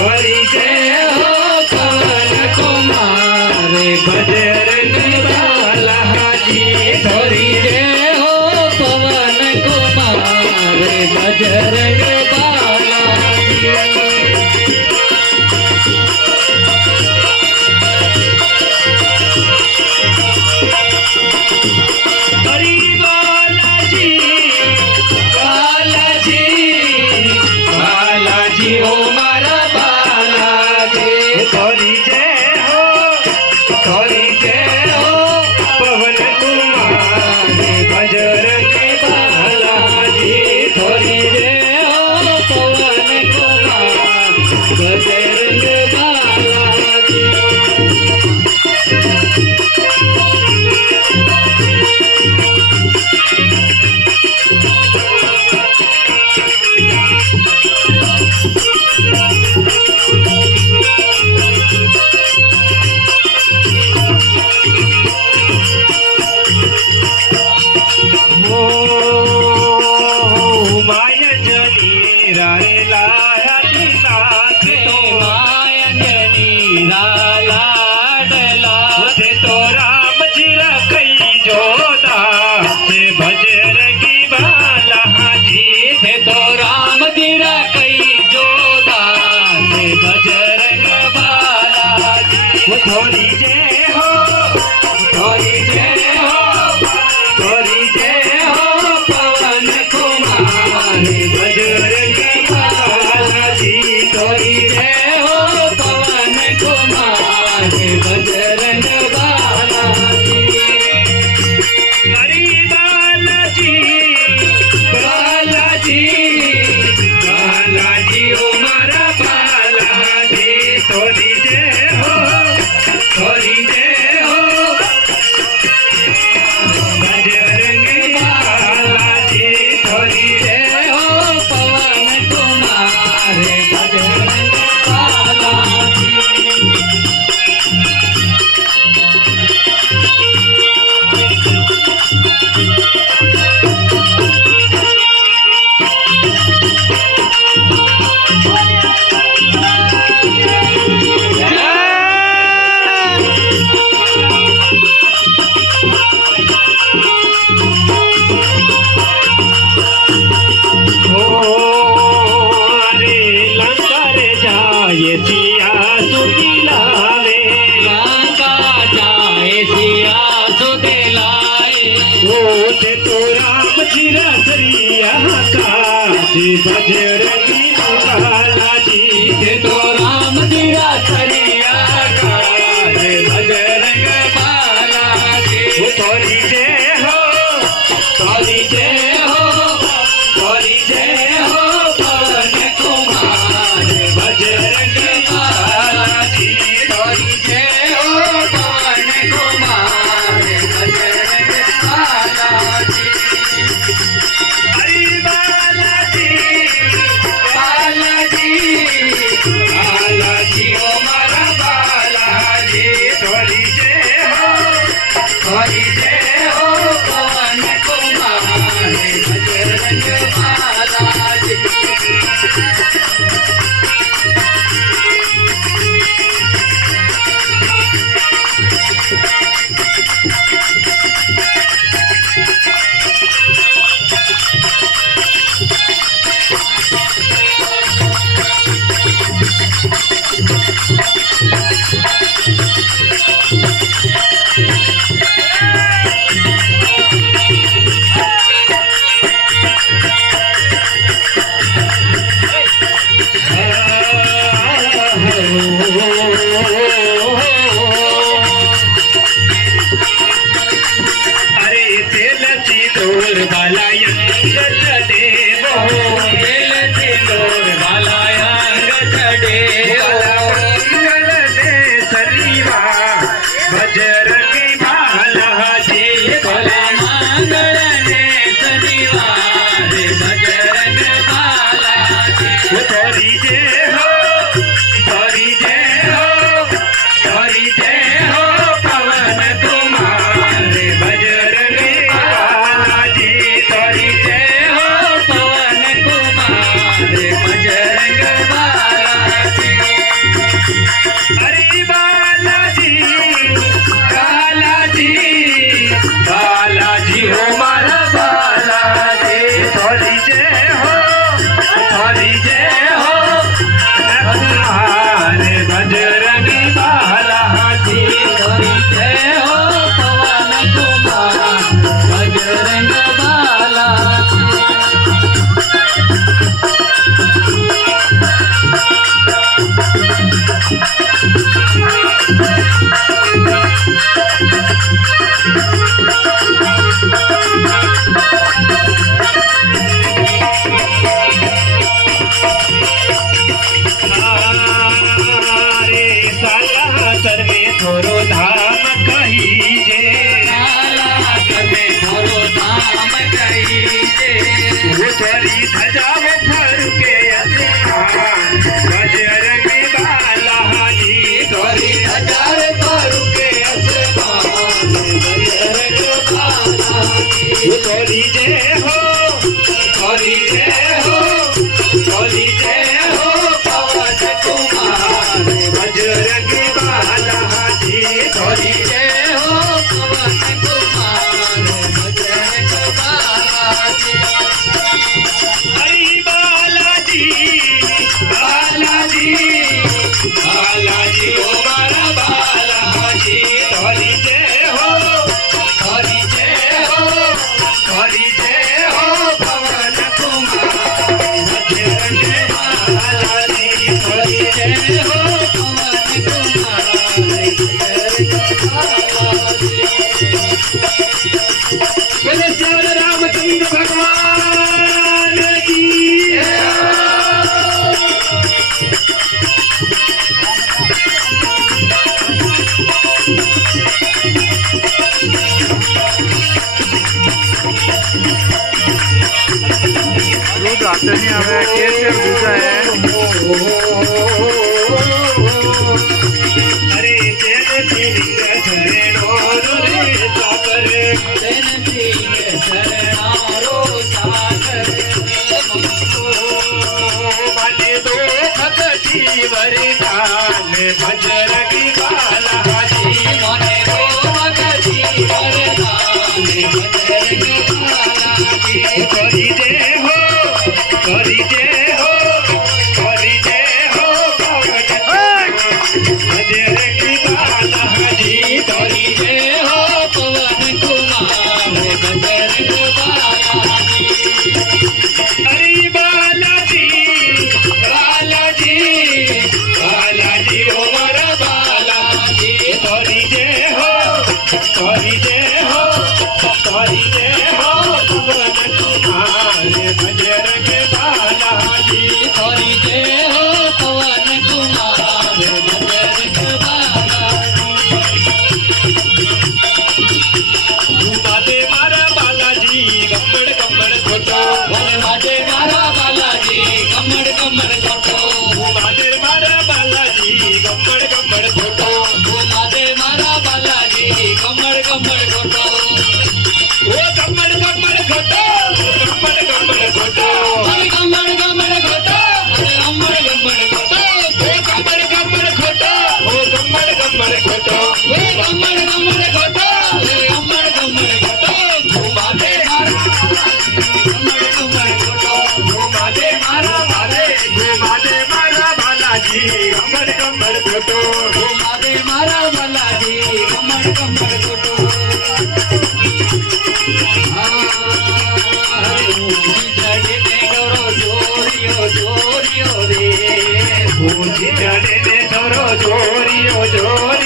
तोरी जय हो पवन कुमार बजरंग बालाजी। तोरी जय हो पवन कुमार बजरंग बालाजी। हरि बालाजी बालाजी बालाजी ओ मारा बालाजी। तोरी जय हो पवन कुमार बजरंग बालाजी। तोरी जय हो पवन कुमार बजरंग बालाजी। मायंजनी रायला तिला मायंजनी लाडला ते तो राम जी रखई जोदा से बजरंगी बालाजी। थे तो राम जीरा कई जोदा से बजरंग बालाजी। थोड़ी जय हो तोरी जय हो पवन कुमार बजरंग बालाजी। तोरी जय हो पवन कुमार बजरंग बालाजी। हरि बालाजी बालाजी बालाजी ओ मारा बालाजी। थोड़ी जय हो बजरंग बालाजी। थोड़ी जय हो पवन कुमार बजरंग बालाजी। अरे लंका रे जाए सिया सुखी लावे। लंका जाए सिया सुधे लाए। ते तो राम जी रसरिया काज बजरंगी बालाजी। थे तो राम जीरा सरिया काज बजरंग बालाजी। तोरी जय हो पवन कुमार बजरंग बालाजी। तोरी जय हो पवन कुमार बजरंग बालाजी। हरि बालाजी बालाजी ओ मारा बालाजी। तोरी जय हो पवन कुमार बजरंग बालाजी। अरे तेलची दोर बाला यंगच देवो। तेलची दोर बालाया गचडे मंगल दे सरीवा बजरंगी बालाजी। भला मंगळने शनिवार बजरंग बालाजी। तोरी जय हो पवन कुमार बजरंग बालाजी। तोरी जय हो पवन कुमार बजरंग बालाजी। થોડો ધામ કહી જે કાલા તમે થોડો ધામ કહી દે ઉતરી ધજાઓ ફરકે અસમાન બજરંગી બાલાજી ધોરી હજાર ફરુકે અસમાન બજરંગ બાલાજી થોડી જય હો થોડી જય હો થોડી જય હો પવન કુમાર બજરંગી બાલાજી થોડી જય હો પવન કુમાર બજરંગ બાલાજી હરી બાલાજી બાલાજી બાલાજી ઓ મારા બાલાજી થોડી જય હો થોડી જય હો થોડી જય હો પવન કુમાર બજરંગ બાલાજી થોડી જય હો પવન કુમાર બજરંગ બાલાજી બોલે શ્યામ રામચંદ્ર ભગવાન કી જય. रोज आते नहीं हमें केसर दूसरा है અરે જેનથી શરણો રે સાગર તેનથી શરણારો સાગર મને દો ભગતી વરદાન બજરંગી બાલાજી મને રો ભગતી વરદાન બજરંગ બાલાજી કરી દે હો કરી દે હો કરી દે હો બજરંગી બાલાજી કરી દે હો પવન કુમાર બજરંગ બાલાજી અરે બાલાજી બાલાજી બાલાજી ઓ મારા બાલાજી કરી દે હો કરી દે હો કરી દે હો પવન કુમાર બજરંગ બાલાજી કરી દે હો પવન કુમાર બજરંગ બાલાજી માટે મારા બાલાજી ગમ્મડ ગમ્મડ ખોટો વન માટે મારા બાલાજી કમળ કમળ ખોટો માટે મારા બાલાજી ગમ્મડ ગમ્મડ ખોટો માટે મારા બાલાજી કમળ કમળ ખોટો ઓ ગમ્મડ ગમ્મડ ખોટો ગમ્મડ ગમ્મડ ખોટો અરે કમળ કમળ ખોટો અરે અમળ ગમળ ખોટો ઓ ગમ્મડ ગમ્મડ ખોટો ઓ ગમ્મડ ગમ્મડ ખોટો એ કમળ કમળ ખોટો અરે અમળ ગમળ ખોટો માટે કમળ કમળ ખોટો માટે મારા મારે માટે મારા બાલાજી ગમ્મડ ગમ્મડ ખોટો મારે મારા બાલાજી કમળ કમળ ખોટો પૂજી ચડે ને થોરો જોરિયો જોર